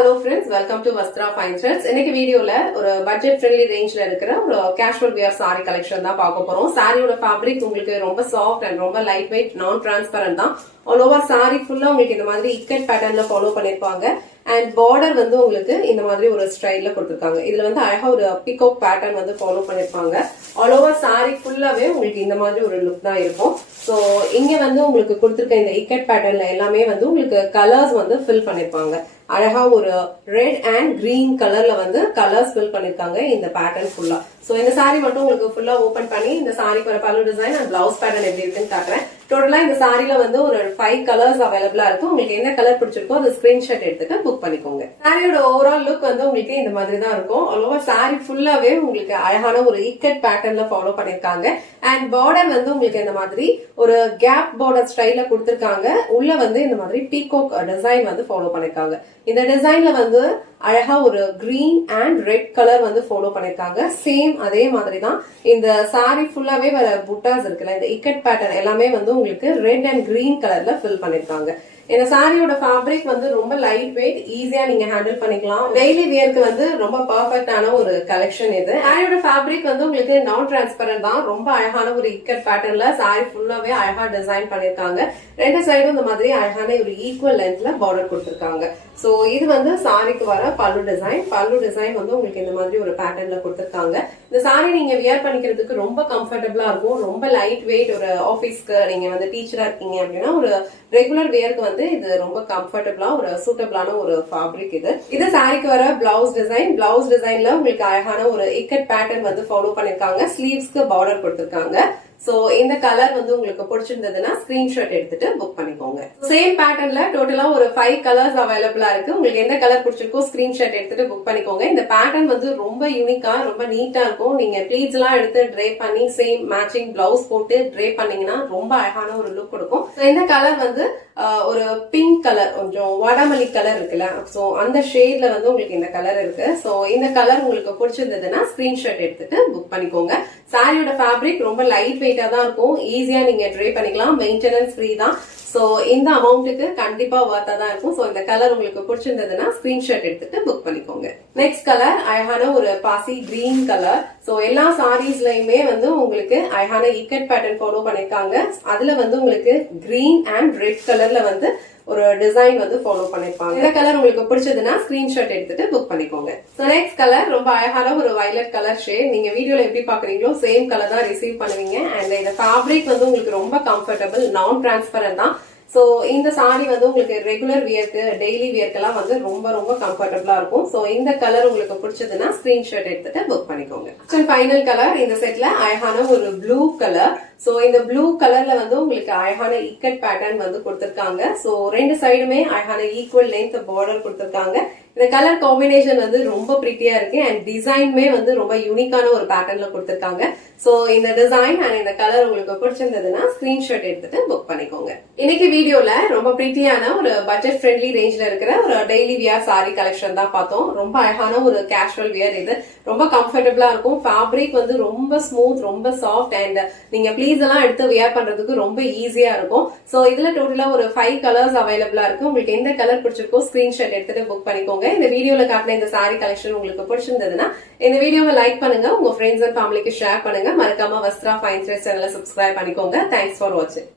hello friends, welcome to Vastra Fine Threads. இன்னைக்கு வீடியோல ஒரு பட்ஜெட் ஃப்ரெண்ட்லி ரேஞ்ச்ல இருக்கிற ஒரு கேஷுவல் வியர் saree கலெக்ஷன் தான் பார்க்க போறோம். சாரியோட ஃபேப்ரிக் உங்களுக்கு ரொம்ப சாஃப்ட் அண்ட் ரொம்ப லைட் வெயிட், நான் டிரான்ஸ்பரண்ட் தான். ஆல் ஓவர் saree ஃபுல்லா உங்களுக்கு இந்த மாதிரி இக்கட் பேட்டர்ன்ல ஃபாலோ பண்ணிருப்பாங்க. அண்ட் பார்டர் வந்து உங்களுக்கு இந்த மாதிரி ஒரு ஸ்டைல்ல கொடுத்திருக்காங்க. இதுல வந்து அழகா ஒரு பிகாக் பேட்டர்ன் வந்து ஃபாலோ பண்ணிருப்பாங்க. ஆல் ஓவர் saree ஃபுல்லாவே உங்களுக்கு இந்த மாதிரி ஒரு லுக் தான் இருக்கும். சோ இங்க வந்து உங்களுக்கு கொடுத்திருக்க இந்த இக்கட் பேட்டர்ன்ல எல்லாமே வந்து உங்களுக்கு கலர்ஸ் வந்து ஃபில் பண்ணிருப்பாங்க. அழகா ஒரு ரெட் அண்ட் கிரீன் கலர்ல வந்து கலர்ஸ் ஃபில் பண்ணிருக்காங்க இந்த பேட்டர்ன் ஃபுல்லா. சோ இந்த saree மட்டும் உங்களுக்கு ஃபுல்லா ஓபன் பண்ணி இந்த சாரிக்கு வர பல்லு டிசைன் அண்ட் பிளவுஸ் பேட்டர்ன் எப்படி இருக்குன்னு காட்டுறேன். டோட்டலா இந்த சாரில வந்து ஒரு 5 கலர்ஸ் அவைலபிளா இருக்கு. உங்களுக்கு என்ன கலர் பிடிச்சிருக்கோ அது ஸ்கிரீன்ஷாட் எடுத்துட்டு புக் பண்ணிக்கோங்க. சாரியோட ஓவரால் லுக் வந்து உங்களுக்கு இந்த மாதிரி தான் இருக்கும். ஆல் ஓவர் சாரி ஃபுல்லாவே உங்களுக்கு அழகான ஒரு இக்கட் பேட்டர்ன்ல ஃபாலோ பண்ணிருக்காங்க. அண்ட் பார்டர் வந்து உங்களுக்கு இந்த மாதிரி ஒரு கேப் பார்டர் ஸ்டைல்ல கொடுத்திருக்காங்க. உள்ள வந்து இந்த மாதிரி பீகாக் டிசைன் வந்து ஃபாலோ பண்ணிருக்காங்க. இந்த டிசைன்ல வந்து அழகா ஒரு கிரீன் அண்ட் ரெட் கலர் வந்து ஃபாலோ பண்ணிருக்காங்க. சேம் அதே மாதிரி தான் இந்த சாரி ஃபுல்லாவே வர புட்டாஸ் இருக்குல்ல, இந்த இக்கட் பேட்டர்ன் எல்லாமே வந்து உங்களுக்கு ரெட் அண்ட் கிரீன் கலர்ல ஃபில் பண்ணிருக்காங்க. இந்த சாரியோட ஃபேப்ரிக் வந்து ரொம்ப லைட் வெயிட், ஈஸியா நீங்க ஹேண்டில் பண்ணிக்கலாம். டெய்லி வியர்க்கு வந்து ரொம்ப பர்ஃபெக்டான ஒரு கலெக்ஷன் இது. சாரியோட ஃபேப்ரிக் வந்து உங்களுக்கு நான் டிரான்ஸ்பரண்ட் தான். ரொம்ப அழகான ஒரு இக்கட் பேட்டர்ன்ல சாரி ஃபுல்லாவே அழகா டிசைன் பண்ணிருக்காங்க. ரெண்டு சைடும் இந்த மாதிரி அழகான ஒரு ஈக்குவல் லென்த்ல பார்டர் கொடுத்திருக்காங்க. சோ இது வந்து சாரிக்கு வர பல்லு டிசைன். பல்லு டிசைன் வந்து உங்களுக்கு இந்த மாதிரி ஒரு பேட்டர்ன்ல கொடுத்திருக்காங்க. இந்த சாரி நீங்க வியர் பண்ணிக்கிறதுக்கு ரொம்ப கம்ஃபர்டபுளா இருக்கும். ரொம்ப லைட் வெயிட். ஒரு ஆபீஸ்க்கு நீங்க வந்து டீச்சரா இருக்கீங்க அப்படின்னா ஒரு ரெகுலர் வியர்க்கு வந்து இது ரொம்ப கம்ஃபர்டபுளா ஒரு சூட்டபிளான ஒரு ஃபேப்ரிக் இது. இது சாரிக்கு வர பிளவுஸ் டிசைன். பிளவுஸ் டிசைன்ல உங்களுக்கு அழகான ஒரு இக்கட் பேட்டர்ன் வந்து ஃபாலோ பண்ணிருக்காங்க. ஸ்லீவ்ஸ்க்கு பார்டர் கொடுத்திருக்காங்க. சோ இந்த கலர் வந்து உங்களுக்கு பிடிச்சிருந்ததுன்னா ஸ்கிரீன்ஷாட் எடுத்துட்டு புக் பண்ணிக்கோங்க. சேம் பேட்டர்ன்ல டோட்டலா ஒரு 5 கலர்ஸ் அவைலபிளா இருக்கு. உங்களுக்கு எந்த கலர் பிடிச்சிருக்கோ ஸ்கிரீன்ஷாட் எடுத்துட்டு புக் பண்ணிக்கோங்க. இந்த பேட்டர்ன் வந்து ரொம்ப யூனிக்கா ரொம்ப நீட்டா இருக்கும். நீங்க ப்ளீட்ஸ் எல்லாம் எடுத்து ட்ரே பண்ணி சேம் மேட்சிங் பிளவுஸ் போட்டு ட்ரே பண்ணீங்கன்னா ரொம்ப அழகான ஒரு லுக் கொடுக்கும். இந்த கலர் வந்து ஒரு பிங்க் கலர், கொஞ்சம் வடமல்லி கலர் இருக்குல்ல, சோ அந்த ஷேட்ல வந்து உங்களுக்கு இந்த கலர் இருக்கு. சோ இந்த கலர் உங்களுக்கு பிடிச்சிருந்ததுன்னா ஸ்கிரீன்ஷாட் எடுத்துட்டு புக் பண்ணிக்கோங்க. சாரியோட ஃபேப்ரிக் ரொம்ப லைட் வெயிட்டா தான் இருக்கும். ஈஸியா நீங்க ட்ரை பண்ணிக்கலாம். மெயின்டெனன்ஸ் ஃப்ரீ தான். சோ இந்த அமௌண்ட்டுக்கு கண்டிப்பா வர்த்தா தான் இருக்கும். சோ இந்த கலர் உங்களுக்கு பிடிச்சிருந்ததுன்னா ஸ்கிரீன்ஷாட் எடுத்துட்டு புக் பண்ணிக்கோங்க. நெக்ஸ்ட் கலர் அழகான ஒரு பாசி கிரீன் கலர். சோ எல்லா சாரீஸ்லயுமே வந்து உங்களுக்கு அழகான இக்கட் பேட்டர்ன் ஃபாலோ பண்ணிருக்காங்க. அதுல வந்து உங்களுக்கு கிரீன் அண்ட் ரெட் கலர்ல வந்து ஒரு டிசைன் வந்து ஃபாலோ பண்ணிருப்பாங்க. இந்த கலர் உங்களுக்கு பிடிச்சதுன்னா ஸ்கிரீன்ஷாட் எடுத்துட்டு புக் பண்ணிக்கோங்க. சோ நெக்ஸ்ட் கலர் ரொம்ப அழகான ஒரு வயலட் கலர் ஷேட். நீங்க வீடியோல எப்படி பாக்குறீங்களோ சேம் கலர் தான் ரிசீவ் பண்ணுவீங்க. அண்ட் இந்த ஃபேப்ரிக் வந்து உங்களுக்கு ரொம்ப கம்ஃபர்டபுள், நான் டிரான்ஸ்பரண்ட் தான். சோ இந்த சாரி வந்து உங்களுக்கு ரெகுலர் வியர்க்கு, டெய்லி வியர்க்கெல்லாம் வந்து ரொம்ப ரொம்ப கம்ஃபர்டபுளா இருக்கும். சோ இந்த கலர் உங்களுக்கு பிடிச்சதுன்னா ஸ்கிரீன்ஷாட் எடுத்துட்டு புக் பண்ணிக்கோங்க. ஃபைனல் கலர் இந்த செட்ல அழகான ஒரு ப்ளூ கலர். சோ இந்த ப்ளூ கலர்ல வந்து உங்களுக்கு அழகான இக்கட் பேட்டர்ன் வந்து கொடுத்திருக்காங்க. சோ ரெண்டு சைடுமே அழகான ஈக்குவல் லென்த் பார்டர் கொடுத்திருக்காங்க. இந்த கலர் காம்பினேஷன் வந்து ரொம்ப பிரிட்டியா இருக்கு. அண்ட் டிசைனுமே வந்து ரொம்ப யூனிக்கான ஒரு பேட்டர்ன்ல கொடுத்திருக்காங்க. சோ இந்த டிசைன் அண்ட் இந்த கலர் உங்களுக்கு பிடிச்சிருந்ததுன்னா ஸ்கிரீன்ஷாட் எடுத்துட்டு புக் பண்ணிக்கோங்க. இன்னைக்கு வீடியோல ரொம்ப பிரிட்டியான ஒரு பட்ஜெட் ஃப்ரெண்ட்லி ரேஞ்ச்ல இருக்கிற ஒரு டெய்லி வியர் சாரி கலெக்ஷன் தான் பார்த்தோம். ரொம்ப அழகான ஒரு கேஷுவல் வியர் இது. ரொம்ப கம்ஃபர்டபுளா இருக்கும். ஃபேப்ரிக் வந்து ரொம்ப ஸ்மூத், ரொம்ப சாஃப்ட். அண்ட் நீங்க ப்ளீஸ் எல்லாம் எடுத்து வியர் பண்றதுக்கு ரொம்ப ஈஸியா இருக்கும். சோ இதுல டோட்டலா ஒரு 5 கலர்ஸ் அவைலபிளா இருக்கு. உங்களுக்கு எந்த கலர் பிடிச்சிருக்கோ ஸ்கிரீன்ஷாட் எடுத்துட்டு புக் பண்ணிக்கோங்க. இந்த வீடியோல காட்டின இந்த சாரி கலெக்ஷன் உங்களுக்கு பிடிச்சிருந்ததுன்னா இந்த வீடியோவை லைக் பண்ணுங்க, உங்க ஃப்ரெண்ட்ஸ் அண்ட் ஃபேமிலிக்கு ஷேர் பண்ணுங்க. மறக்காம வஸ்த்ரா ஃபைன் த்ரெட்ஸ் சேனலை சப்ஸ்கிரைப் பண்ணிக்கோங்க. தேங்க்ஸ் ஃபார் வாட்சிங்.